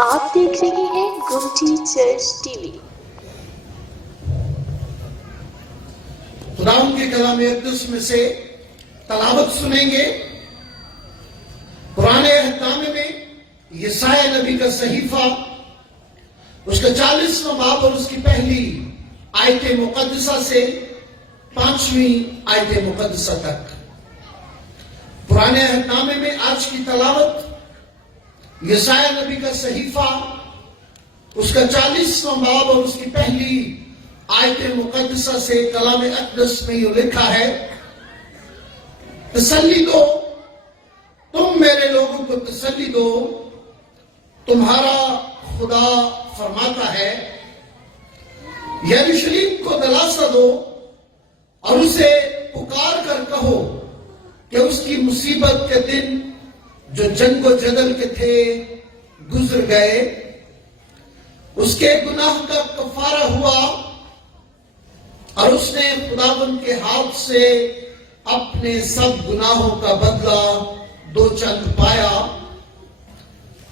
آپ دیکھ رہے ہیں گمٹی چرچ ٹی وی۔ خدا کے کلام اقدس میں سے تلاوت سنیں گے۔ پرانے عہد نامے میں یسایا نبی کا صحیفہ، اس کا 40واں باب اور اس کی پہلی آیت مقدسہ سے 5ویں آیت مقدسہ تک۔ پرانے عہد نامے میں آج کی تلاوت یسایا نبی کا صحیفہ، اس کا 40واں باب اور اس کی پہلی آیت مقدسہ سے۔ کلام اقدس میں یہ لکھا ہے، تسلی دو، تم میرے لوگوں کو تسلی دو، تمہارا خدا فرماتا ہے، یروشلم کو دلاسا دو اور اسے پکار کر کہو کہ اس کی مصیبت کے دن جو جنگ و جدل کے تھے گزر گئے، اس کے گناہ کا کفارہ ہوا اور اس نے خداوند کے ہاتھ سے اپنے سب گناہوں کا بدلہ دو چند پایا۔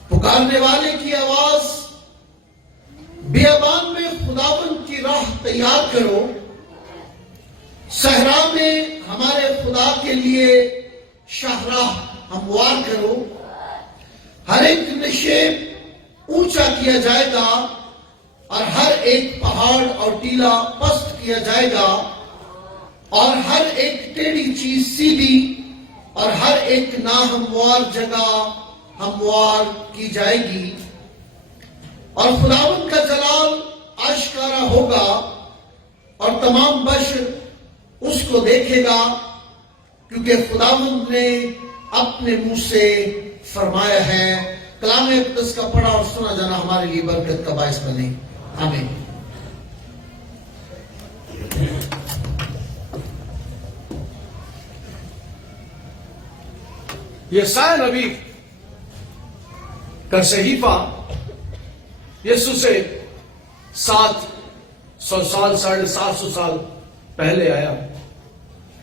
پکارنے والے کی آواز، بیابان میں خداوند کی راہ تیار کرو، صحرا میں ہمارے خدا کے لیے شاہراہ ہموار کرو۔ ہر ایک نشیب اونچا کیا جائے گا اور ہر ایک پہاڑ اور ٹیلا پست کیا جائے گا، اور ہر ایک ٹیڑھی چیز سیدھی اور ہر ایک ناہموار جگہ ہموار کی جائے گی، اور خداوند کا جلال آشکارا ہوگا اور تمام بشر اس کو دیکھے گا، کیونکہ خداوند نے اپنے منہ سے فرمایا ہے۔ کلام اقدس کا پڑھا اور سنا جانا ہمارے لیے برکت کا باعث بنے، آمین۔ یسایا نبی کا صحیفہ یسوع سے 700 سال 750 سال پہلے آیا،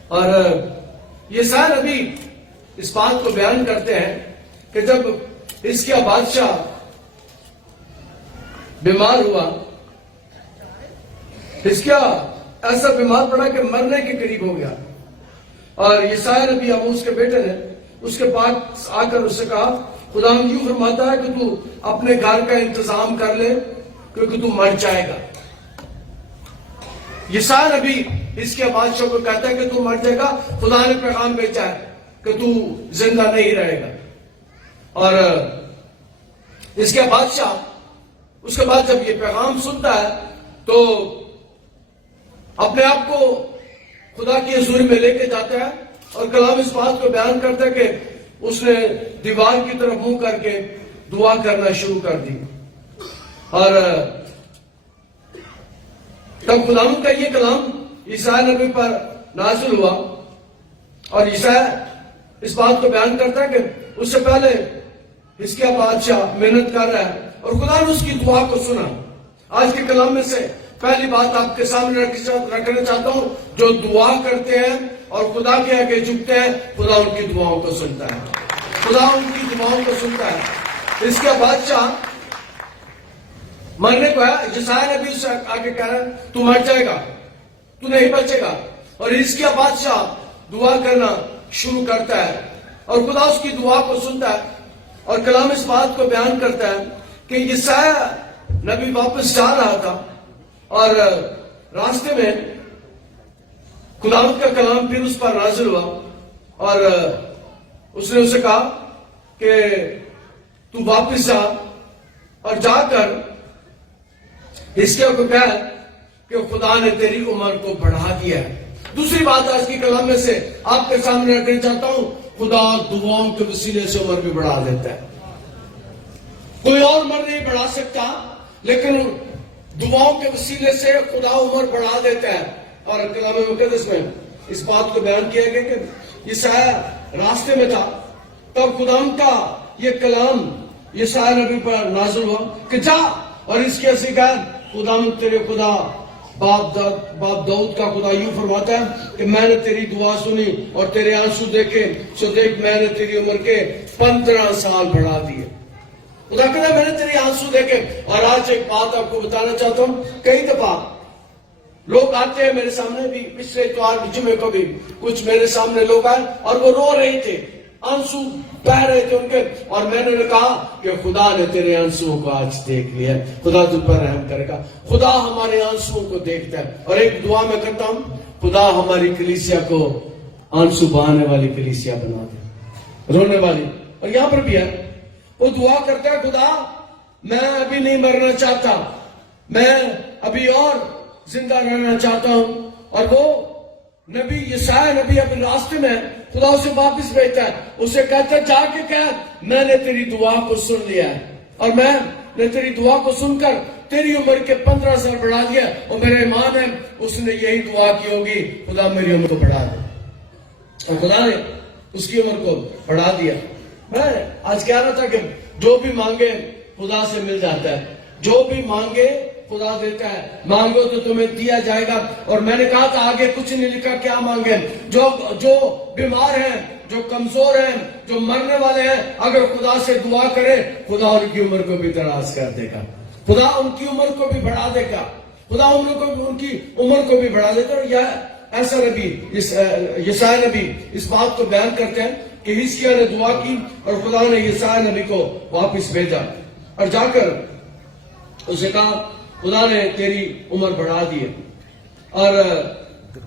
اور یسایا نبی اس بات کو بیان کرتے ہیں کہ جب حزقیہ بادشاہ بیمار ہوا، حزقیہ ایسا بیمار پڑا کہ مرنے کے قریب ہو گیا، اور یسایا نبی آموز کے بیٹے نے اس کے پاس آ کر اس سے کہا، خدا یوں فرماتا ہے کہ تو اپنے گھر کا انتظام کر لے کیونکہ تو مر جائے گا۔ یسایا نبی حزقیہ بادشاہ کو کہتا ہے کہ تو مر جائے گا، خدا نے پیغام بھیجا ہے کہ تو زندہ نہیں رہے گا۔ اور حزقیہ بادشاہ اس کے بعد جب یہ پیغام سنتا ہے تو اپنے آپ کو خدا کی حضور میں لے کے جاتا ہے، اور کلام اس بات کو بیان کرتا ہے کہ اس نے دیوار کی طرف منہ کر کے دعا کرنا شروع کر دی، اور تب خداوند کا یہ کلام یسایا نبی پر نازل ہوا، اور یسایا اس بات کو بیان کرتا ہے کہ اس سے پہلے حزقیہ بادشاہ محنت کر رہا ہے اور خدا نے اس کی دعا کو سنا۔ آج کے کلام میں سے پہلی بات آپ کے سامنے رکھنا چاہتا ہوں، جو دعا کرتے ہیں اور خدا کے آگے جھکتے ہیں، خدا ان کی دعاؤں کو سنتا ہے، خدا ان کی دعاؤں کو سنتا ہے۔ حزقیہ بادشاہ مرنے کو ہے، یسایا نبی اس سے آگے کہہ رہا ہے تو مر جائے گا، تو نہیں بچے گا، اور حزقیہ بادشاہ دعا کرنا شروع کرتا ہے اور خدا اس کی دعا کو سنتا ہے، اور کلام اس بات کو بیان کرتا ہے کہ یسایا نبی واپس جا رہا تھا، اور راستے میں خداوند کا کلام پھر اس پر نازل ہوا، اور اس نے اسے کہا کہ تو واپس جا اور جا کر حزقیہ کو کہہ کہ خدا نے تیری عمر کو بڑھا دیا ہے۔ دوسری بات آج کی کلام میں سے آپ کے سامنے رکھنا چاہتا ہوں، خدا دعاؤں کے وسیلے سے عمر بھی بڑھا دیتا ہے۔ کوئی اور عمر نہیں بڑھا سکتا، لیکن دعاؤں کے وسیلے سے خدا عمر بڑھا دیتا ہے۔ اور کلام مقدس میں اس بات کو بیان کیا گیا کہ یسایا راستے میں تھا، تب خداوند کا یہ کلام یسایا نبی پر نازل ہوا کہ جا اور اس کے سے کہا، خداوند تیرے خدا باپ داؤد کا خدا یوں فرماتا ہے کہ میں نے تیری دعا سنی اور تیرے آنسو دیکھے، سو دیکھ میں نے تیری عمر کے 15 سال بڑھا دیے۔ خدا کہتا ہے میں نے تیرے آنسو دیکھے. اور آج ایک بات آپ کو بتانا چاہتا ہوں, کئی دفعہ لوگ آتے ہیں میرے سامنے, بھی پچھلے اتوار جمعے کو بھی کچھ میرے سامنے لوگ آئے اور وہ رو رہے تھے, آنسو بہ رہے تھے ان کے, اور میں نے کہا کہ خدا نے تیرے آنسوؤں کو آج دیکھ لیا, خدا تجھ پر رحم کرے گا. خدا ہمارے آنسوؤں کو دیکھتا ہے. اور ایک دعا میں کرتا ہوں, خدا ہماری کلیسیا کو آنسو بہانے والی کلیسیا بنا دے, رونے والی. اور یہاں پر بھی ہے, وہ دعا کرتا ہے, خدا میں ابھی نہیں مرنا چاہتا, میں ابھی اور زندہ رہنا چاہتا ہوں. اور وہ نبی یسایا نبی ابھی راستے میں, خدا اسے واپس بھیجتا ہے, اسے کہتا ہے جا کے کہہ میں نے تیری دعا کو سن لیا ہے, اور میں نے تیری دعا کو سن کر تیری عمر کے 15 سال بڑھا دیا. اور میرا ایمان ہے اس نے یہی دعا کی ہوگی, خدا میری عمر کو بڑھا دے. اور خدا نے اس کی عمر کو بڑھا دیا. میں آج کہہ رہا تھا کہ جو بھی مانگے خدا سے مل جاتا ہے, جو بھی مانگے خدا دیتا ہے. مانگو تو تمہیں دیا جائے گا. اور میں نے کہا تھا آگے کچھ نہیں لکھا کیا مانگے. جو بیمار ہیں, جو کمزور ہیں, جو مرنے والے ہیں, اگر خدا سے دعا کرے خدا ان کی عمر کو بھی دراز کر دے گا, خدا ان کی عمر کو بھی بڑھا دے گا, خدا ان کی عمر کو بھی بڑھا دیتا ہے. اور ایسا نبی یسایا نبی اس بات کو بیان کرتے ہیں کہ حزقیہ نے دعا کی اور خدا نے یسایا نبی کو واپس بھیجا اور جا کر اسے کہا خدا نے تیری عمر بڑھا دی. اور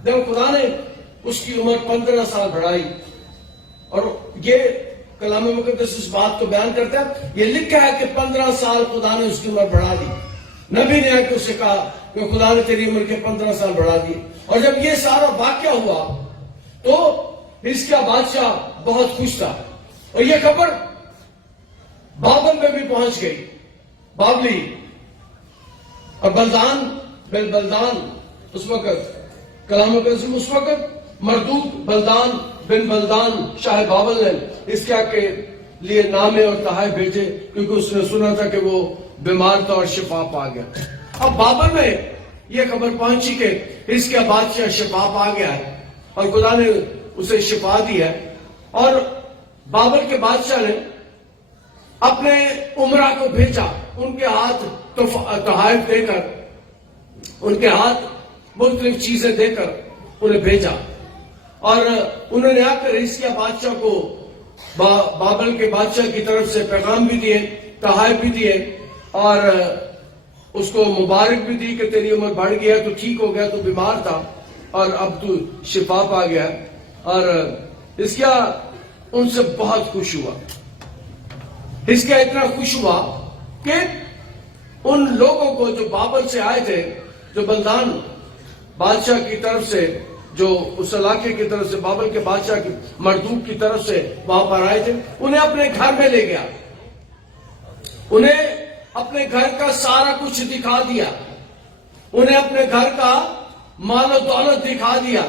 جب خدا نے اس کی عمر 15 سال بڑھائی, اور یہ کلام مقدس اس بات کو بیان کرتا ہے, یہ لکھا ہے کہ 15 سال خدا نے اس کی عمر بڑھا دی. نبی نے آ کے اسے کہا کہ خدا نے تیری عمر کے 15 سال بڑھا دی. اور جب یہ سارا واقعہ ہوا تو حزقیہ بادشاہ بہت خوش تھا, اور یہ خبر بابل میں بھی پہنچ گئی. بابلی اور بلدان اس وقت کلام مقدس اس وقت مردود بن بلدان شاہ بابل نے حزقیہ کے لیے نامے اور تحائف بھیجے, کیونکہ اس نے سنا تھا کہ وہ بیمار تھا اور شفا پا گیا. اب بابل میں یہ خبر پہنچی کہ حزقیہ بادشاہ شفا پا گیا ہے اور خدا نے اسے شفا دی ہے. اور بابل کے بادشاہ نے اپنے عمرہ کو بھیجا, ان کے ہاتھ تحائف دے کر, ان کے ہاتھ مختلف چیزیں دے کر انہیں بھیجا. اور انہوں نے آ کر حزقیہ بادشاہ کو بابل کے بادشاہ کی طرف سے پیغام بھی دیے, تحائف بھی دیے, اور اس کو مبارک بھی دی کہ تیری عمر بڑھ گیا, تو ٹھیک ہو گیا, تو بیمار تھا اور اب تو شفا پا گیا. اور حزقیہ ان سے بہت خوش ہوا. حزقیہ اتنا خوش ہوا کہ ان لوگوں کو جو بابل سے آئے تھے, جو بلدان بادشاہ کی طرف سے, جو اس علاقے کی طرف سے بابل کے بادشاہ کی مردوک کی طرف سے وہاں پر آئے تھے, انہیں اپنے گھر میں لے گیا, انہیں اپنے گھر کا سارا کچھ دکھا دیا, انہیں اپنے گھر کا مال و دولت دکھا دیا,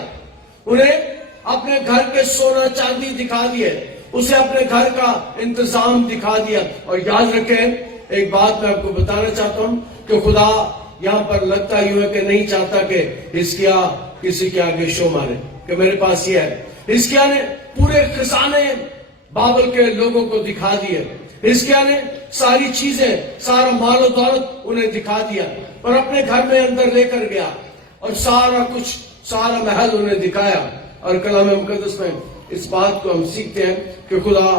انہیں اپنے گھر کے سونا چاندی دکھا دیے, اسے اپنے گھر کا انتظام دکھا دیا. اور یاد رکھیں ایک بات میں آپ کو بتانا چاہتا ہوں کہ خدا یہاں پر لگتا یوں ہے کہ نہیں چاہتا کہ حزقیہ کسی کے آگے شو مارے کہ میرے پاس یہ ہے. حزقیہ نے پورے خزانے بابل کے لوگوں کو دکھا دیے, حزقیہ نے ساری چیزیں, سارا مال و دولت انہیں دکھا دیا اور اپنے گھر میں اندر لے کر گیا اور سارا کچھ, سارا محل انہیں دکھایا. اور کلام مقدس میں اس بات کو ہم سیکھتے ہیں کہ خدا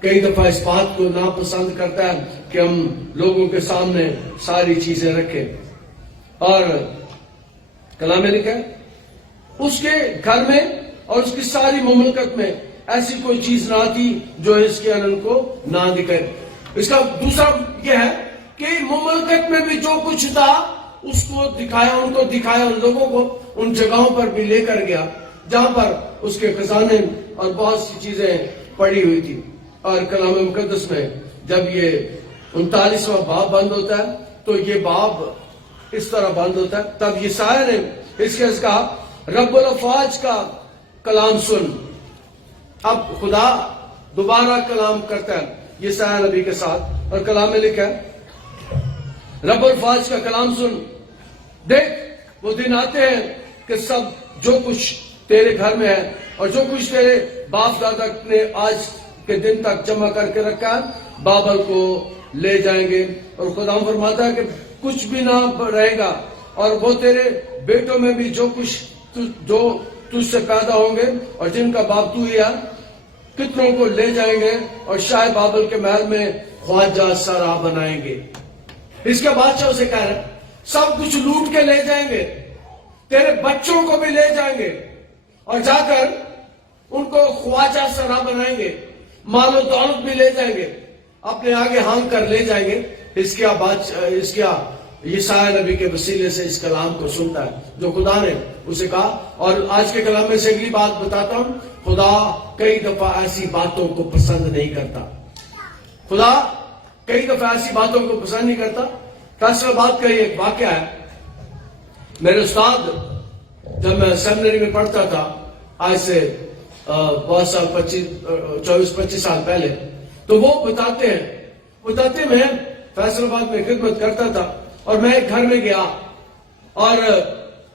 کئی دفعہ اس بات کو ناپسند کرتا ہے کہ ہم لوگوں کے سامنے ساری چیزیں رکھیں. اور کلام میں لکھا ہے اس کے گھر میں اور اس کی ساری مملکت میں ایسی کوئی چیز نہ تھی جو حزقیہ نے ان کو نہ دکھائے. اس کا دوسرا یہ ہے کہ مملکت میں بھی جو کچھ تھا اس کو دکھایا, ان کو دکھایا, ان لوگوں کو ان جگہوں پر بھی لے کر گیا جہاں پر اس کے خزانے اور بہت سی چیزیں پڑی ہوئی تھی. اور کلام مقدس میں جب یہ 39واں باب بند ہوتا ہے تو یہ باب اس طرح بند ہوتا ہے. تب یسایا نے حزقیہ سے کہا رب الافواج کا کلام سن. اب خدا دوبارہ کلام کرتا ہے یسایا نبی کے ساتھ, اور کلام میں لکھا ہے رب الافواج کا کلام سن, دیکھ وہ دن آتے ہیں کہ سب جو کچھ تیرے گھر میں ہے اور جو کچھ تیرے باپ دادا نے آج کے دن تک جمع کر کے رکھا ہے بابل کو لے جائیں گے. اور خدا فرماتا ہے کہ کچھ بھی نہ رہے گا, اور وہ تیرے بیٹوں میں بھی جو تجھ سے پیدا ہوں گے اور جن کا باپ تو ہی ہے, کتنوں کو لے جائیں گے اور شاہ بابل کے محل میں خواجہ سرا بنائیں گے. اس کے بادشاہ اسے کہہ رہے سب کچھ لوٹ کے لے جائیں گے, تیرے بچوں کو بھی لے جائیں گے اور جا کر ان کو خواجہ سرا بنائیں گے, مال و دولت بھی لے جائیں گے, اپنے آگے ہانگ کر لے جائیں گے. اس کیا یسایا نبی کے وسیلے سے اس کلام کو سنتا ہے جو خدا نے اسے کہا. اور آج کے کلام میں سے اگلی بات بتاتا ہوں. خدا کئی دفعہ ایسی باتوں کو پسند نہیں کرتا. خدا کئی دفعہ ایسی باتوں کو پسند نہیں کرتا. فیصلہ بات کا یہ ایک واقعہ ہے. میرے استاد جب میں سیمنری میں پڑھتا تھا, آج سے بہت سال 24-25 سال پہلے, تو وہ بتاتے میں فیصل آباد میں خدمت کرتا تھا, اور میں ایک گھر میں گیا, اور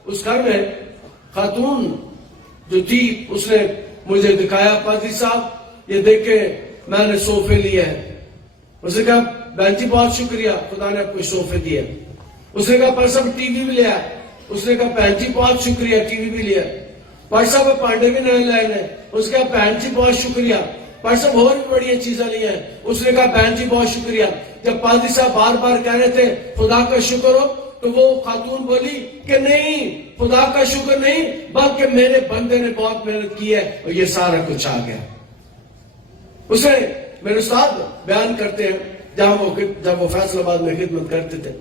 اس گھر میں خاتون جو تھی اس نے مجھے دکھایا, پادری صاحب یہ دیکھیں میں نے صوفے لیے ہیں. اس نے کہا بہن جی بہت شکریہ, خدا نے آپ کو صوفے دیے. اس نے کہا پر صاحب ٹی وی بھی لیا. اس نے کہا بہن جی بہت شکریہ, ٹی وی بھی لیا. پر صاحب پانڈے بھی نئے لائے ہیں. اس نے کہا بہن جی بہت شکریہ. پر صاحب اور بھی بڑی چیزیں لی ہیں. اس نے کہا بہن جی بہت شکریہ. جب پادری صاحب بار بار کہہ رہے تھے خدا کا شکر ہو, تو وہ خاتون بولی کہ نہیں, خدا کا شکر نہیں, بلکہ میرے بندے نے بہت محنت کی ہے اور یہ سارا کچھ آ گیا. اسے میرے استاد بیان کرتے ہیں جب وہ فیصل آباد میں خدمت کرتے تھے,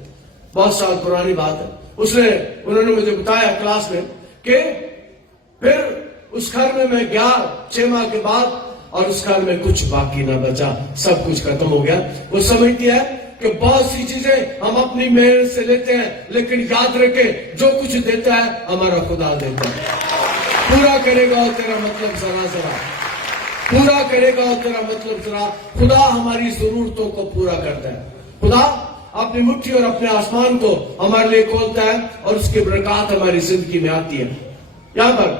بہت سال پرانی بات ہے. انہوں نے مجھے بتایا کلاس میں کہ پھر اس گھر میں گیا 6 ماہ کے بعد, اور اس گھر میں کچھ باقی نہ بچا, سب کچھ ختم ہو گیا. وہ سمجھتی ہے کہ بہت سی چیزیں ہم اپنی محنت سے لیتے ہیں, لیکن یاد رکھیں جو کچھ دیتا ہے ہمارا خدا دیتا ہے. پورا کرے گا تیرا مطلب ذرا پورا کرے گا تیرا مطلب ذرا. خدا ہماری ضرورتوں کو پورا کرتا ہے. خدا اپنی مٹھی اور اپنے آسمان کو ہمارے لیے کھولتا ہے, اور اس کی برکات ہماری زندگی میں آتی ہے. یہاں پر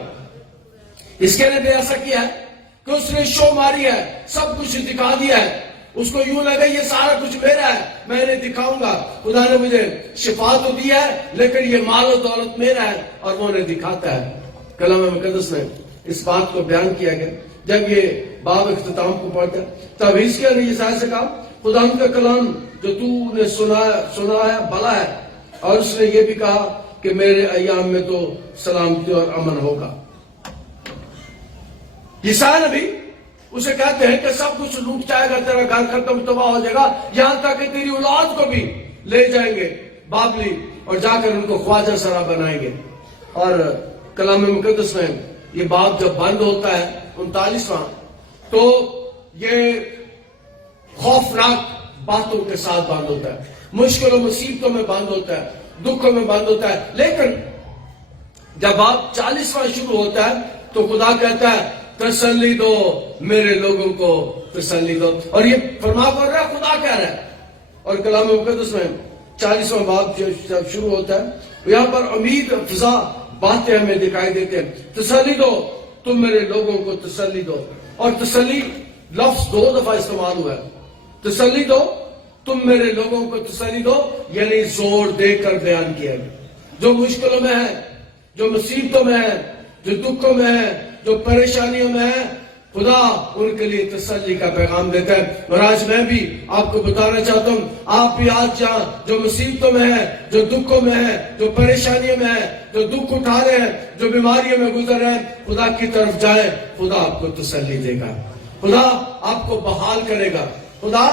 اس کے لیے ایسا کیا ہے کہ اس نے شو ماری ہے, سب کچھ دکھا دیا ہے. اس کو یوں لگا یہ سارا کچھ میرا ہے, میں انہیں دکھاؤں گا. خدا نے مجھے شفا تو دیا ہے, لیکن یہ مال و دولت میرا ہے, اور وہ انہیں دکھاتا ہے. کلام مقدس میں اس بات کو بیان کیا گیا. جب یہ باب اختتام کو پڑھتا ہے تب اس کے یسایا سے کہا خدا کا کلام جو تو نے سنا ہے بھلا ہے, اور اس نے یہ بھی کہا کہ میرے ایام میں تو سلامتی اور امن ہوگا. یسایا نبی اسے کہتے ہیں کہ سب کچھ لوٹ جائے گا, تیرا گھر ختم تباہ ہو جائے گا, یہاں تک کہ تیری اولاد کو بھی لے جائیں گے بابلی, اور جا کر ان کو خواجہ سرا بنائیں گے. اور کلام مقدس میں یہ باب جب بند ہوتا ہے 39واں, تو یہ خوفناک باتوں کے ساتھ بند ہوتا ہے, مشکلوں مصیبتوں میں بند ہوتا ہے, دکھوں میں بند ہوتا ہے. لیکن جب باب 40واں شروع ہوتا ہے تو خدا کہتا ہے تسلی دو میرے لوگوں کو, تسلی دو. اور یہ فرما کر رہا ہے, خدا کہہ رہا ہے. اور کلام مقدس میں 40واں باب جب شروع ہوتا ہے یہاں پر امید افزا باتیں ہمیں دکھائی دیتے ہیں. تسلی دو تم میرے لوگوں کو, تسلی دو. اور تسلی لفظ 2 دفعہ استعمال ہوا ہے. تسلی دو تم میرے لوگوں کو, تسلی دو یعنی زور دے کر بیان کیا ہے. جو مشکلوں میں ہے, جو مصیبتوں میں ہے, جو دکھوں میں ہے, جو پریشانیوں میں ہے, خدا ان کے لیے تسلی کا پیغام دیتا ہے. اور آج میں بھی آپ کو بتانا چاہتا ہوں, آپ بھی آج جہاں جو مصیبتوں میں ہے, جو دکھوں میں ہے, جو پریشانیوں میں ہے, جو دکھ اٹھا رہے ہیں, جو بیماریوں میں گزر رہے ہیں, خدا کی طرف جائیں, خدا آپ کو تسلی دے گا. خدا آپ کو بحال کرے گا. خدا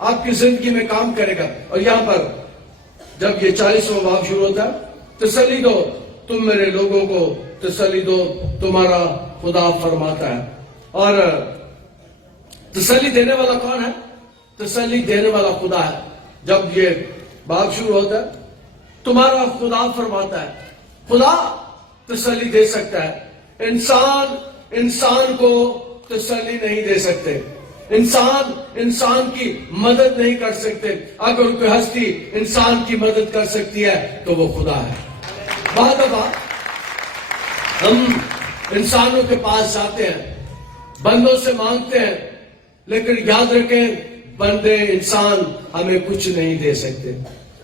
آپ کی زندگی میں کام کرے گا. اور یہاں پر جب یہ 40واں باب شروع ہوتا ہے, تسلی دو تم میرے لوگوں کو, تسلی دو تمہارا خدا فرماتا ہے. اور تسلی دینے والا کون ہے؟ تسلی دینے والا خدا ہے. جب یہ باب شروع ہوتا ہے تمہارا خدا فرماتا ہے. خدا تسلی دے سکتا ہے. انسان کو تسلی نہیں دے سکتے. انسان کی مدد نہیں کر سکتے. اگر کوئی ہستی انسان کی مدد کر سکتی ہے تو وہ خدا ہے. بہت دفعہ ہم انسانوں کے پاس جاتے ہیں, بندوں سے مانگتے ہیں, لیکن یاد رکھیں بندے انسان ہمیں کچھ نہیں دے سکتے،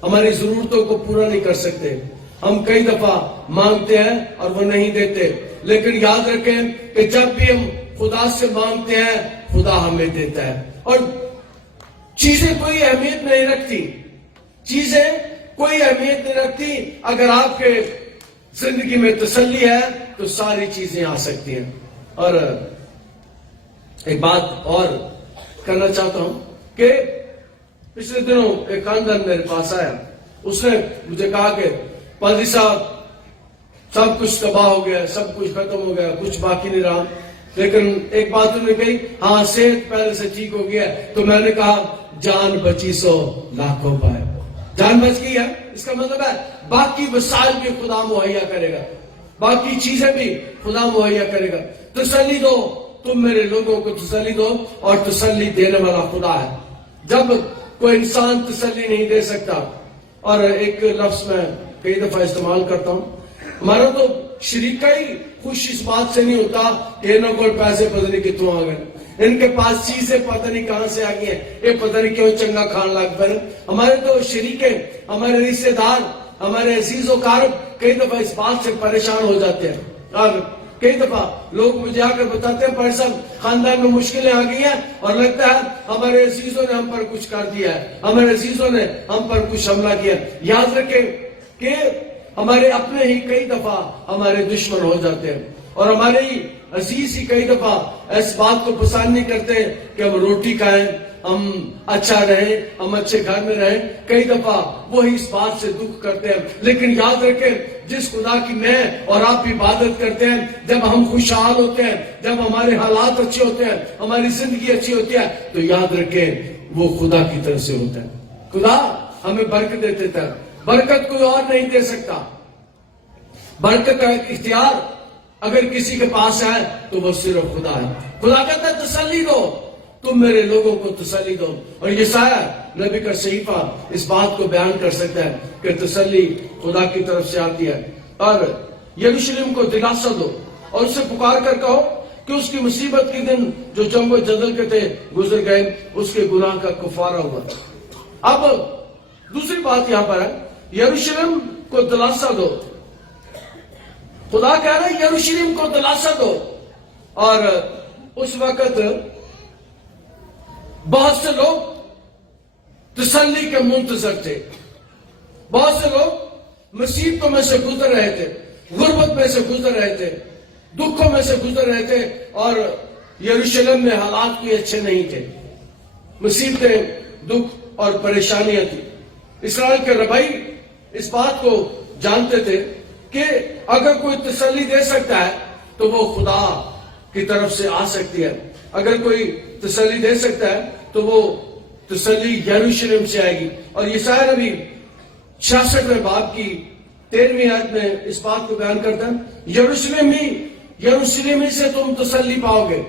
ہماری ضرورتوں کو پورا نہیں کر سکتے. ہم کئی دفعہ مانگتے ہیں اور وہ نہیں دیتے، لیکن یاد رکھیں کہ جب بھی ہم خدا سے مانگتے ہیں خدا ہمیں دیتا ہے. اور چیزیں کوئی اہمیت نہیں رکھتی، چیزیں کوئی اہمیت نہیں رکھتی. اگر آپ کے زندگی میں تسلی ہے تو ساری چیزیں آ سکتی ہیں. اور ایک بات اور کرنا چاہتا ہوں کہ پچھلے دنوں ایک خاندان میرے پاس آیا، اس نے مجھے کہا کہ پادری صاحب سب کچھ تباہ ہو گیا، سب کچھ ختم ہو گیا، کچھ باقی نہیں رہا. لیکن ایک بات انہوں نے کہی، ہاں صحت پہلے سے ٹھیک ہو گیا. تو میں نے کہا جان بچی سو لاکھوں پائے. جان بچ گئی ہے، اس کا مطلب ہے باقی وسائل بھی خدا مہیا کرے گا، باقی چیزیں بھی خدا مہیا کرے گا. تسلی دو، تم میرے لوگوں کو تسلی دو، اور تسلی دینے والا خدا ہے. جب کوئی انسان تسلی نہیں دے سکتا، اور ایک لفظ میں کئی دفعہ استعمال کرتا ہوں، ہمارا تو شریک کا ہی خوش اس بات سے نہیں ہوتا کہ انہوں کو پیسے پتہ نہیں کتوں آ گئے، ان کے پاس چیزیں پتہ نہیں کہاں سے آ گئی ہیں، یہ پتہ نہیں کیوں چنگا کھان لگ پڑے. ہمارے تو شریک ہیں، ہمارے رشتے دار، ہمارے عزیز و قارب کئی دفعہ اس بات سے پریشان ہو جاتے ہیں. اور کئی دفعہ لوگ مجھے آ کر بتاتے ہیں پاڑی صاحب خاندان میں مشکلیں آ گئی ہیں، اور لگتا ہے ہمارے عزیزوں نے ہم پر کچھ کر دیا ہے، ہمارے عزیزوں نے ہم پر کچھ حملہ کیا. یاد رکھیں کہ ہمارے اپنے ہی کئی دفعہ ہمارے دشمن ہو جاتے ہیں، اور ہمارے ہی عزیز ہی کئی دفعہ اس بات کو پسند نہیں کرتے کہ ہم روٹی کھائیں، ہم اچھا رہیں، ہم اچھے گھر میں رہیں. کئی دفعہ وہی اس بات سے دکھ کرتے ہیں. لیکن یاد رکھیں جس خدا کی میں اور آپ عبادت کرتے ہیں، جب ہم خوشحال ہوتے ہیں، جب ہمارے حالات اچھے ہوتے ہیں، ہماری زندگی اچھی ہوتی ہے، تو یاد رکھیں وہ خدا کی طرف سے ہوتا ہے. خدا ہمیں برکت دیتا ہے، برکت کوئی اور نہیں دے سکتا. برکت کا اختیار اگر کسی کے پاس ہے تو وہ صرف خدا ہے. خدا کہتا ہے تسلی دو، تم میرے لوگوں کو تسلی دو. اور یسایہ نبی کا صحیفہ اس بات کو بیان کر سکتا ہے کہ تسلی خدا کی طرف سے آتی ہے. اور یروشلم کو دلاسا دو اور اسے پکار کر کہو کہ اس کی مصیبت کے دن جو جنگ و جدل کے تھے گزر گئے، اس کے گناہ کا کفارہ ہوا. اب دوسری بات یہاں پر ہے، یروشلم کو دلاسا دو. خدا کہہ رہا ہے یروشلم کو دلاسا دو. اور اس وقت بہت سے لوگ تسلی کے منتظر تھے، بہت سے لوگ مصیبتوں میں سے گزر رہے تھے، غربت میں سے گزر رہے تھے، دکھوں میں سے گزر رہے تھے، اور یروشلم میں حالات کوئی اچھے نہیں تھے. مصیبتیں، دکھ اور پریشانیاں تھی. اسرائیل کے ربائی اس بات کو جانتے تھے کہ اگر کوئی تسلی دے سکتا ہے تو وہ خدا کی طرف سے آ سکتی ہے. اگر کوئی تسلی دے سکتا ہے تو وہ تسلی یروشلم سے آئے گی. اور یسایہ نبی 66ویں باب کی 13ویں آیت میں اس بات کو بیان کرتا ہے، یروشلم ہی سے تم تسلی پاؤ گے.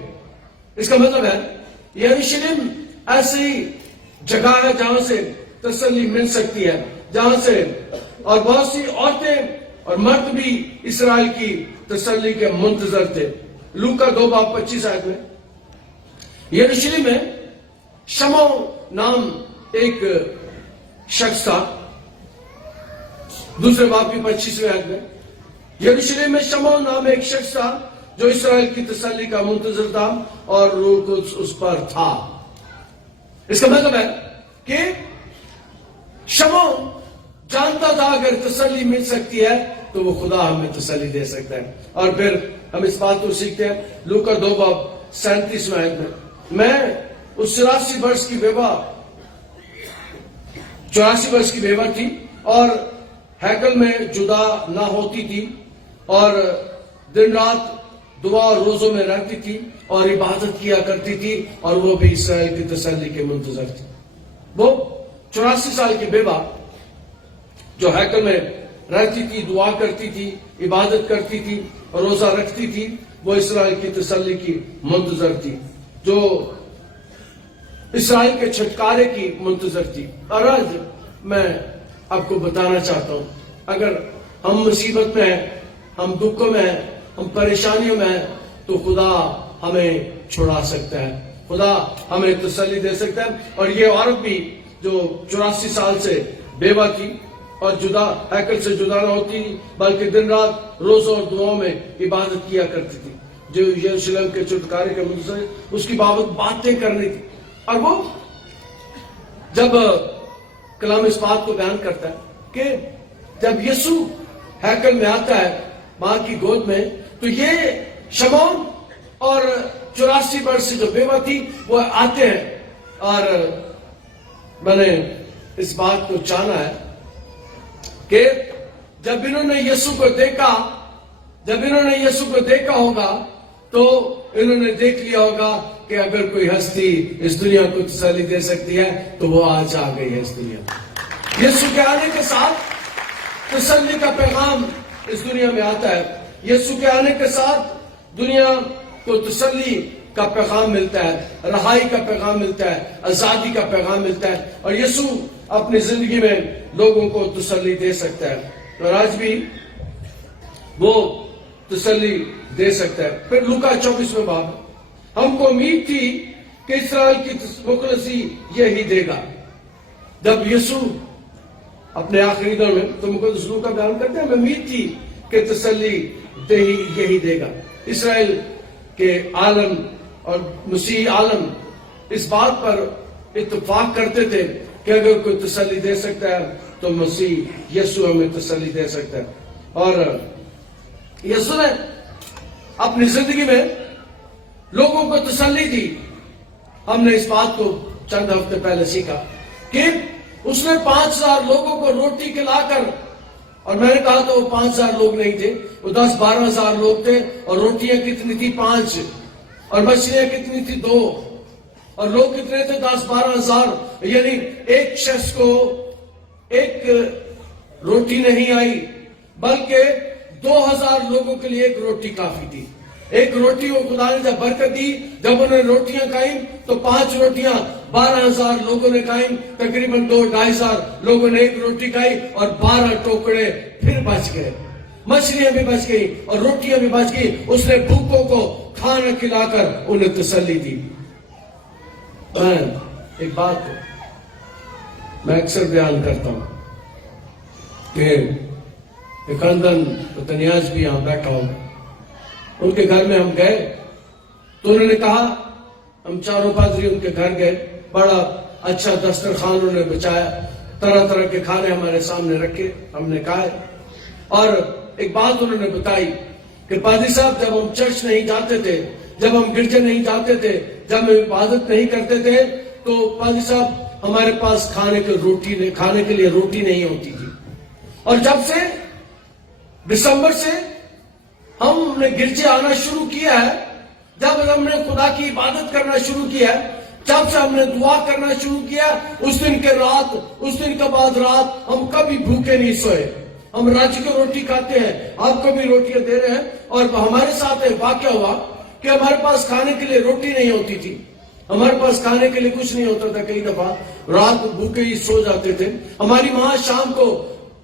اس کا مطلب ہے یروشلم ایسی جگہ ہے جہاں سے تسلی مل سکتی ہے، جہاں سے، اور بہت سی عورتیں اور مرد بھی اسرائیل کی تسلی کے منتظر تھے. لوکا 2:25 آیت میں یروشلم میں شمع نام ایک شخص تھا. دوسرے باب کی 25ویں آیت میں یروشلم میں شمع نام ایک شخص تھا جو اسرائیل کی تسلی کا منتظر تھا اور روح القدس اس پر تھا. اس کا مطلب ہے کہ شمع جانتا تھا اگر تسلی مل سکتی ہے تو وہ خدا ہمیں تسلی دے سکتا ہے. اور پھر ہم اس بات کو سیکھتے ہیں لوکا 2:37 آیت میں اس 84 برس کی بیوہ 84 برس کی بیوہ تھی اور ہیکل میں جدا نہ ہوتی تھی اور دن رات دعا اور روزوں میں رہتی تھی اور عبادت کیا کرتی تھی، اور وہ بھی اسرائیل کی تسلی کے منتظر تھی. وہ 84 سال کی بیوہ جو ہیکل میں رہتی تھی، دعا کرتی تھی، عبادت کرتی تھی اور روزہ رکھتی تھی، وہ اسرائیل کی تسلی کی منتظر تھی، جو اسرائیل کے چھٹکارے کی منتظر تھی. اور آج میں آپ کو بتانا چاہتا ہوں اگر ہم مصیبت میں ہیں، ہم دکھوں میں ہیں، ہم پریشانیوں میں ہیں، تو خدا ہمیں چھڑا سکتا ہے، خدا ہمیں تسلی دے سکتا ہے. اور یہ عورت بھی جو 84 سال سے بیوہ تھی اور ہیکل سے جدا نہ ہوتی بلکہ دن رات روزوں اور دعاؤں میں عبادت کیا کرتی تھی، جو یروشلم کے چھٹکارے کے منتظر اس کی بابت باتیں کرنی تھی. اور وہ جب کلام اس بات کو بیان کرتا ہے کہ جب یسوع ہیکل میں آتا ہے ماں کی گود میں، تو یہ شمعون اور 84 برس سے جو بیوہ تھی وہ آتے ہیں. اور میں نے اس بات کو جانا ہے کہ جب انہوں نے یسوع کو دیکھا ہوگا تو انہوں نے دیکھ لیا ہوگا کہ اگر کوئی ہستی اس دنیا کو تسلی دے سکتی ہے تو وہ آج آ گئی ہے اس دنیا میں. یسوع کے آنے کے ساتھ تسلی کا پیغام اس دنیا میں آتا ہے. یسوع کے آنے کے ساتھ دنیا کو تسلی کا پیغام ملتا ہے، رہائی کا پیغام ملتا ہے، آزادی کا پیغام ملتا ہے. اور یسوع اپنی زندگی میں لوگوں کو تسلی دے سکتا ہے اور آج بھی وہ تسلی دے سکتا ہے. پھر لوکا 24 باب ہم کو امید تھی کہ اسرائیل کی مخلصی یہی دے گا. جب یسوع اپنے آخری دور میں تو مقدس لوکا بیان کرتے ہیں ہمیں امید تھی کہ تسلی یہی دے گا. اسرائیل کے عالم اور مسیح عالم اس بات پر اتفاق کرتے تھے کہ اگر کوئی تسلی دے سکتا ہے تو مسیح یسوع ہمیں تسلی دے سکتا ہے. اور یسوع نے اپنی زندگی میں لوگوں کو تسلی دی. ہم نے اس بات کو چند ہفتے پہلے سیکھا کہ اس نے 5000 لوگوں کو روٹی کھلا کر، اور میں نے کہا تھا وہ 5000 لوگ نہیں تھے، وہ 10-12 ہزار لوگ تھے. اور روٹیاں کتنی تھی؟ 5. اور مچھلیاں کتنی تھی؟ 2. اور لوگ کتنے تھے؟ 10-12 ہزار. یعنی ایک شخص کو ایک روٹی نہیں آئی بلکہ 2000 لوگوں کے لیے ایک روٹی کافی تھی. ایک روٹی کو خدا نے جب برکت دی، جب انہوں نے روٹیاں کھائیں تو 5 روٹیاں 12,000 لوگوں نے کھائیں. تقریباً 2-2.5 لوگوں نے ایک روٹی کھائی اور 12 ٹوکرے پھر بچ گئے. مچھلیاں بھی بچ گئی اور روٹیاں بھی بچ گئی. اس نے بھوکوں کو کھانا کھلا کر انہیں تسلی دی. ایک بات میں اکثر بیان کرتا ہوں کہ ایک خاندان تنیاز بھی یہاں بیٹھا ہوں، ان کے گھر میں ہم گئے تو انہوں نے کہا، ہم چاروں پادری ان کے گھر گئے، بڑا اچھا دسترخوان انہوں نے بچایا، طرح طرح کے کھانے ہمارے سامنے رکھے، ہم نے کھائے. اور ایک بات انہوں نے بتائی کہ پادری صاحب جب ہم چرچ نہیں جاتے تھے، جب ہم گرجے نہیں جاتے تھے، جب ہم عبادت نہیں کرتے تھے تو پادری صاحب ہمارے پاس کھانے کے لیے روٹی نہیں ہوتی تھی. اور جب سے دسمبر سے ہم نے گرجے آنا شروع کیا ہے، جب ہم نے خدا کی عبادت کرنا شروع کیا ہے، جب سے ہم نے دعا کرنا شروع کیا، اس دن کے بعد رات ہم کبھی بھوکے نہیں سوئے. ہم راج کی روٹی کھاتے ہیں، آپ کو بھی روٹیاں دے رہے ہیں. اور ہمارے ساتھ ایک واقعہ ہوا کہ ہمارے پاس کھانے کے لیے روٹی نہیں ہوتی تھی، ہمارے پاس کھانے کے لیے کچھ نہیں ہوتا تھا. کئی دفعہ رات بھوکے ہی سو جاتے تھے. ہماری ماں شام کو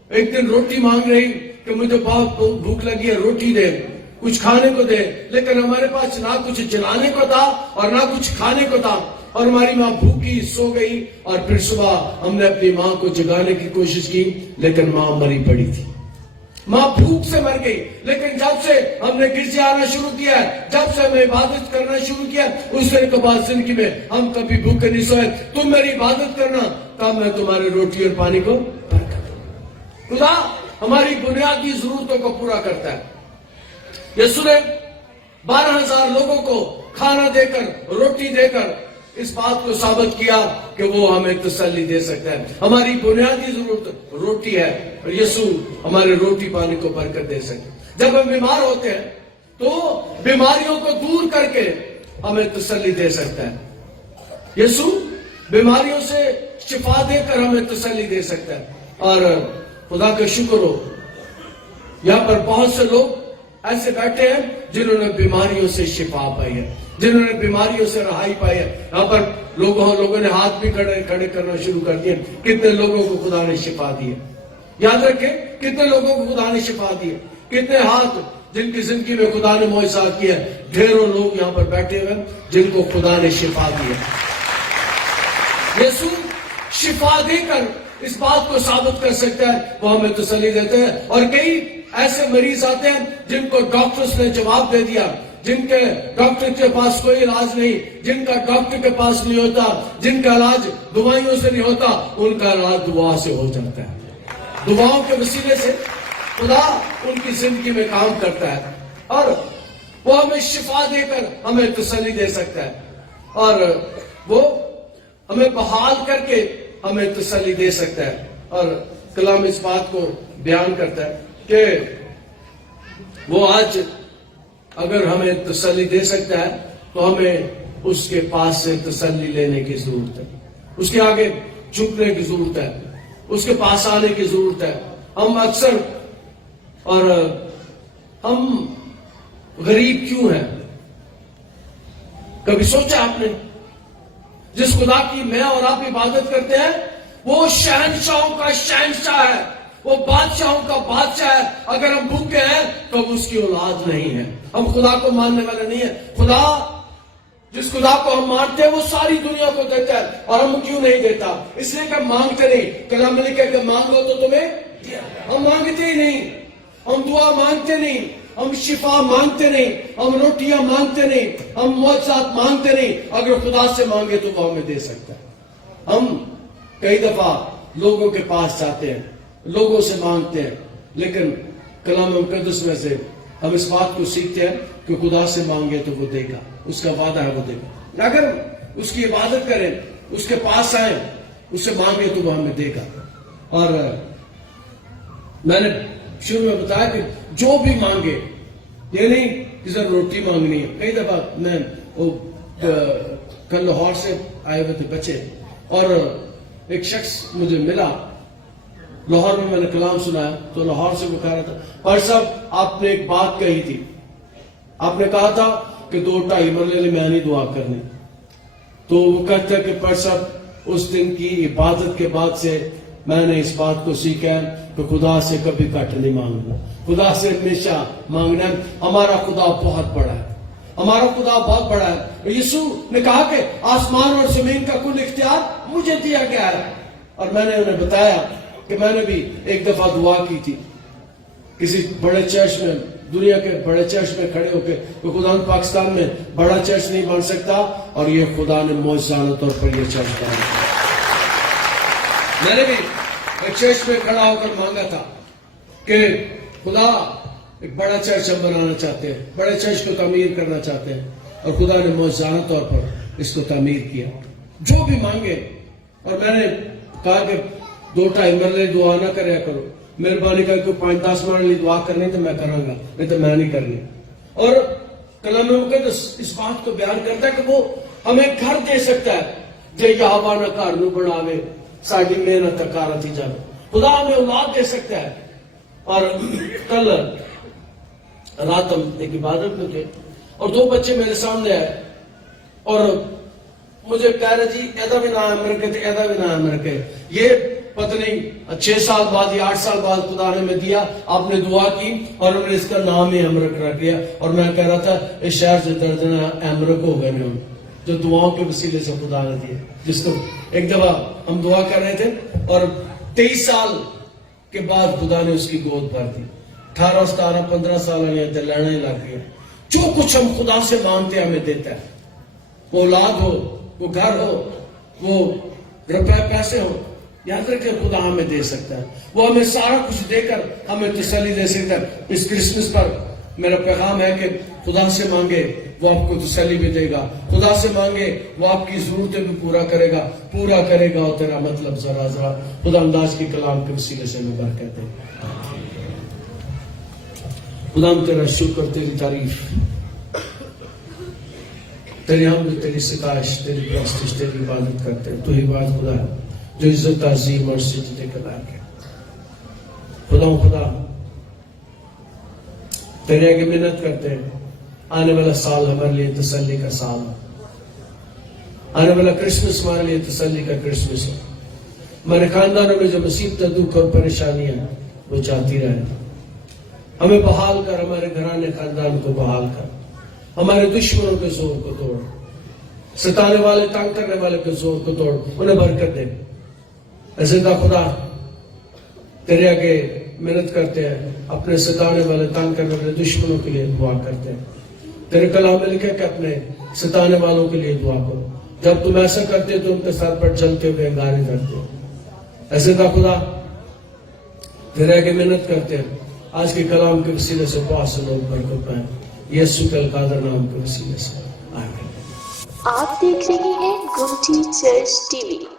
ایک دن روٹی مانگ رہی کہ مجھے بہت بھوک لگی ہے، روٹی دے، کچھ کھانے کو دے. لیکن ہمارے پاس نہ کچھ جلانے کو تھا اور نہ کچھ کھانے کو تھا. اور ہماری ماں بھوکی سو گئی. اور پھر صبح ہم نے اپنی ماں کو جگانے کی کوشش کی لیکن ماں مری پڑی تھی، ماں بھوک سے مر گئی. لیکن جب سے ہم نے گرجے آنا شروع کیا ہے، جب سے ہمیں عبادت کرنا شروع کیا، اس دن کے بعد زندگی میں ہم کبھی بھوکے نہیں سوئے. تم میری عبادت کرنا تب میں تمہارے روٹی اور پانی کو برکت دوں. خدا ہماری بنیادی ضرورتوں کو پورا کرتا ہے. یسوع نے 12,000 لوگوں کو کھانا دے کر، روٹی دے کر اس بات کو ثابت کیا کہ وہ ہمیں تسلی دے سکتا ہے. ہماری بنیادی ضرورت روٹی ہے اور یسوع ہمارے روٹی پانی کو برکت دے سکتے. جب ہم بیمار ہوتے ہیں تو بیماریوں کو دور کر کے ہمیں تسلی دے سکتا ہے. یسوع بیماریوں سے شفا دے کر ہمیں تسلی دے سکتا ہے. اور خدا کا شکر ہو، یہاں پر بہت سے لوگ ایسے بیٹھے ہیں جنہوں نے بیماریوں سے شفا پائی ہے، جنہوں نے بیماریوں سے رہائی پائی ہے. یہاں پر لوگوں نے ہاتھ بھی کھڑے کرنا شروع کر دیے. کتنے لوگوں کو خدا نے شفا دی ہے؟ یاد رکھیں، کتنے لوگوں کو خدا نے شفا دی ہے. کتنے ہاتھ جن کی زندگی میں خدا نے معجزات کیا. ڈھیروں لوگ یہاں پر بیٹھے ہوئے جن کو خدا نے شفا دیا. یسوع شفا دے کر اس بات کو ثابت کر سکتا ہے, وہ ہمیں تسلی دیتے ہیں. اور کئی ایسے مریض آتے ہیں جن کو ڈاکٹرز نے جواب دے دیا, جن کے ڈاکٹر کے پاس کوئی علاج نہیں, جن کا ڈاکٹر کے پاس نہیں ہوتا, جن کا علاج دوائیوں سے نہیں ہوتا, ان کا علاج دعا سے ہو جاتا ہے. دعاؤں کے وسیلے سے خدا ان کی زندگی میں کام کرتا ہے اور وہ ہمیں شفا دے کر ہمیں تسلی دے سکتا ہے, اور وہ ہمیں بحال کر کے ہمیں تسلی دے سکتا ہے. اور کلام اس بات کو بیان کرتا ہے کہ وہ آج اگر ہمیں تسلی دے سکتا ہے تو ہمیں اس کے پاس سے تسلی لینے کی ضرورت ہے, اس کے آگے جھکنے کی ضرورت ہے, اس کے پاس آنے کی ضرورت ہے. ہم اکثر اور ہم غریب کیوں ہیں؟ کبھی سوچا آپ نے جس خدا کی میں اور آپ عبادت کرتے ہیں وہ شہنشاہوں کا شہنشاہ ہے, وہ بادشاہوں کا بادشاہ ہے. اگر ہم بھوکے ہیں تو ہم اس کی اولاد نہیں ہے, ہم خدا کو ماننے والے نہیں ہیں. خدا جس خدا کو ہم مانتے ہیں وہ ساری دنیا کو دیتا ہے, اور ہم کیوں نہیں دیتا؟ اس لیے کہ مانگتے نہیں. کلام میں لکھا ہے کہ مانگو تو تمہیں دیا. ہم مانگتے ہی نہیں, ہم دعا مانگتے نہیں, ہم شفا مانگتے نہیں, ہم روٹیاں مانگتے نہیں, ہم معجزات مانگتے نہیں. اگر خدا سے مانگے تو وہ ہمیں دے سکتا ہے. ہم کئی دفعہ لوگوں کے پاس جاتے ہیں, لوگوں سے مانگتے ہیں, لیکن کلام مقدس میں سے ہم اس بات کو سیکھتے ہیں کہ خدا سے مانگے تو وہ دے گا, اس کا وعدہ ہے وہ دے گا. اگر اس کی عبادت کریں, اس کے پاس آئیں, اس سے مانگے تو وہ ہمیں دے گا. اور میں نے شروع میں بتایا کہ جو بھی مانگے, یہ نہیں کہ سر روٹی مانگنی ہے. کئی دفعہ میں کل لاہور سے آئے ہوئے تھے بچے, اور ایک شخص مجھے ملا لاہور میں نے کلام سنایا تو لاہور سے وہ کہہ رہا تھا, پر صاحب آپ نے ایک بات کہی تھی, آپ نے کہا تھا کہ 2-2.5 مرلے میں نہیں دعا کرنی. تو وہ کہتا ہے کہ پر صاحب اس دن کی عبادت کے بعد سے میں نے اس بات کو سیکھا ہے کہ خدا سے کبھی کٹ نہیں مانگنا, خدا سے ہمیشہ مانگنا ہے. ہمارا خدا بہت بڑا ہے, ہمارا خدا بہت بڑا ہے. یسوع نے کہا کہ آسمان اور زمین کا کل اختیار مجھے دیا گیا ہے. اور میں نے انہیں بتایا کہ میں نے بھی ایک دفعہ دعا کی تھی کسی بڑے چرچ میں, دنیا کے بڑے چرچ میں کھڑے ہو کے, کہ خدا پاکستان میں بڑا چرچ نہیں بن سکتا, اور یہ خدا نے معجزانہ طور پر یہ چرچ بنایا. میں نے بھی ایک چرچ میں کھڑا ہو کر مانگا تھا کہ خدا ایک بڑا چرچ ہم بنانا چاہتے ہیں, بڑے چرچ کو تعمیر کرنا چاہتے ہیں, اور خدا نے معجزانہ طور پر اس کو تعمیر کیا. جو بھی مانگے, اور میں نے کہا کہ 2-2.5 مرلے دعا نہ کریا کرو, مہربانی کر کے 5-10 مرلے دعا کرنی تو میں کراں گا, نہیں تو میں نہیں کرنی. اور کلام مقدس اس بات کو بیان کرتا ہے کہ وہ ہمیں گھر دے سکتا ہے. جے یہوہ نہ گھر نو بناوے ساری محنت کار تھی جاوے. خدا ہمیں اولاد دے سکتا ہے. اور کل رات ہم ایک عبادت میں تھے اور 2 بچے میرے سامنے آئے اور مجھے کہہ رہے جی ایدا بھی نام رکھے تھے, ایدا بھی نام رکھے. یہ پتہ نہیں 6 سال بعد یا 8 سال بعد خدا نے میں دیا, آپ نے دعا کی اور ہم نے اس کا نام ہی امرک رکھ دیا. اور میں کہہ رہا تھا اس شہر سے درجنہ امرک ہو گئے ہم, جو دعاؤں کے وسیلے سے خدا نے دیے. جس کو ایک دفعہ ہم دعا کر رہے تھے اور 23 سال کے بعد خدا نے اس کی گود بھر دی. 18 17 15 سال میں لڑنے لگ گئے. جو کچھ ہم خدا سے مانگتے ہمیں دیتا ہے, وہ اولاد ہو, وہ گھر ہو, وہ روپے پیسے ہو, یاد رکھیں خدا ہمیں دے سکتا ہے. وہ ہمیں سارا کچھ دے کر ہمیں تسلی دے سکتا ہے. اس کرسمس پر میرا پیغام ہے کہ خدا سے مانگے وہ آپ کو تسلی بھی دے گا, خدا سے مانگے وہ آپ کی ضرورتیں بھی پورا کرے گا اور تیرا مطلب ذرا خدا انداز کے کلام کے وسیلے سے میں برکت دے. خدا ہم تیرا شکر, تیری تعریف, تیری حمد, تیری ستائش, تیری پرستش, تیری عبادت کرتے ہیں. تو ہی بات خدا ہے جو عزت عظیم اور سجدے کا لائق ہے. خدا تیرے آگے محنت کرتے ہیں. آنے والا سال ہمارے لیے تسلی کا سال ہے. آنے والا کرسمس ہمارے لیے تسلی کا کرسمس ہے. ہمارے خاندانوں میں جو مصیبت, دکھ اور پریشانیاں وہ جاتی رہے. ہمیں بحال کر، ہمارے گھرانے خاندان کو بحال کر، ہمارے دشمنوں کے زور کو توڑ، ستانے والے تنگ کرنے والے کے زور کو توڑ، انہیں برکت دے۔ اے زندہ خدا، تیرے آگے محنت کرتے ہیں، اپنے ستانے والے تنگ کرنے والے دشمنوں کے لیے دعا کرتے ہیں۔ تیرے کلام میں لکھا کہ اپنے ستانے والوں کے لیے دعا کرو، جب تم ایسا کرتے تو ان کے ساتھ پر جلتے ہوئے انگارے کرتے ہو۔ اے زندہ خدا، تیرے آگے محنت کرتے ہیں، آج کے کلام کے وسیلے سے بہت سے لوگ برکت پائیں، یسوع کے القادر نام کے وسیلے سے آمین۔ آپ دیکھ رہے ہیں گومٹی چرچ ٹی وی۔